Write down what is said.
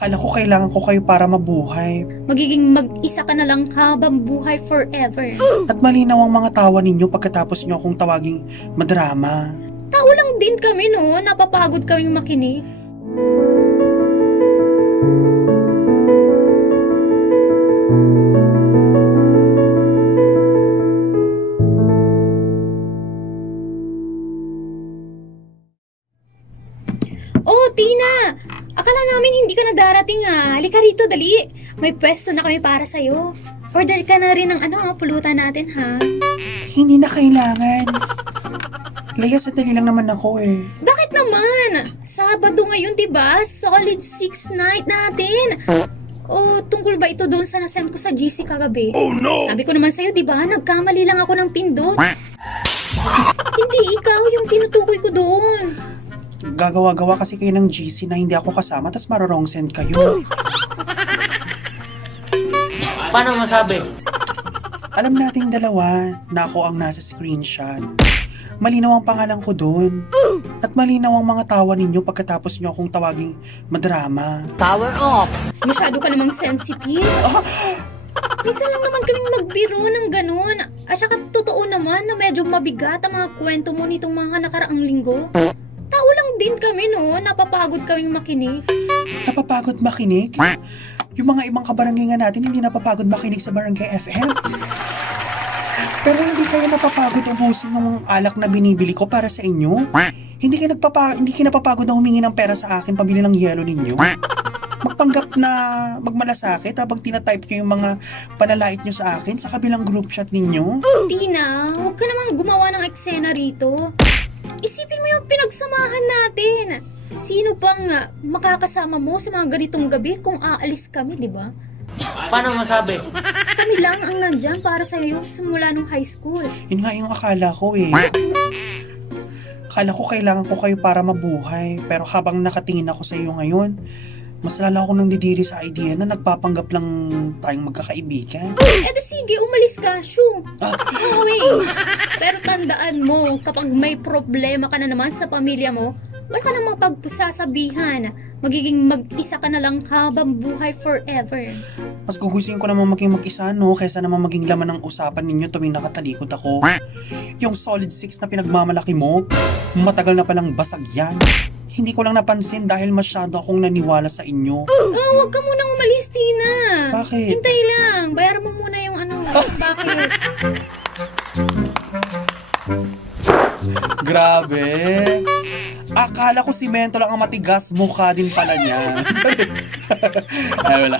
Akala ko kailangan ko kayo para mabuhay. Magiging mag-isa ka na lang habang buhay forever. At malinaw ang mga tawa ninyo pagkatapos nyo akong tawaging madrama. Tao lang din kami no, napapagod kaming makinig. Oh, Tina! Akala namin hindi ka na darating ah. Halika rito, dali. May pwesto na kami para sa'yo. Order ka na rin ng pulutan natin ha. Hindi na kailangan. Leia, sandali lang naman ako eh. Bakit naman? Sabado ngayon, diba? Solid 6 night natin. O, tungkol ba ito doon sa nasend ko sa GC kagabi? Oh no! Sabi ko naman sa'yo, diba? Nagkamali lang ako ng pindot. Hindi ikaw yung tinutukoy ko doon. Gagawa-gawa kasi kayo ng GC na hindi ako kasama tas marorong send kayo. Paano masabi? Alam nating dalawa na ako ang nasa screenshot. Malinaw ang pangalan ko doon. At malinaw ang mga tawa ninyo pagkatapos nyo akong tawaging madrama. Power off! Masyado ka namang sensitive. Minsan lang naman kaming magbiro ng ganun. At saka totoo naman na medyo mabigat ang mga kwento mo nitong mga nakaraang linggo. Tao lang din kami no, napapagod kaming makinig. Napapagod makinig? Yung mga ibang kabarangay nga natin hindi napapagod makinig sa Barangay FM. Pero hindi kayo napapagod ubusin ng alak na binibili ko para sa inyo? Hindi kayo napapagod na humingi ng pera sa akin pabili ng yelo ninyo? Magpanggap na magmalasakit habang tinatype nyo yung mga panalait nyo sa akin sa kabilang group chat ninyo? Tina, huwag ka namang gumawa ng eksena rito. Isipin mo yung pinagsamahan natin. Sino pang makakasama mo sa mga ganitong gabi kung aalis kami, di ba? Paano masabi? Kami lang ang nandyan para sa iyo simula nung high school. Yun nga yung akala ko eh. Akala ko kailangan ko kayo para mabuhay. Pero habang nakatingin ako sa iyo ngayon, mas lala ako nang didiri sa idea na nagpapanggap lang tayong magkakaibigan. Eh di sige, umalis ka, shoo. No way. Pero tandaan mo, kapag may problema ka na naman sa pamilya mo, wala ka namang pagsasabihan. Magiging mag-isa ka na lang habang buhay forever. Mas gugustuhin ko naman maging mag-isa, no? Kaysa naman maging laman ng usapan ninyo tuwing nakatalikod ako. Yung solid 6 na pinagmamalaki mo, matagal na palang basag yan. Hindi ko lang napansin dahil masyado akong naniwala sa inyo. Oh, wag ka munang umalis, Tina. Bakit? Hintay lang. Bayaran mo muna yung bakit? Grabe. Akala ko simento lang ang matigas, mukha din pala niya. Ay, wala.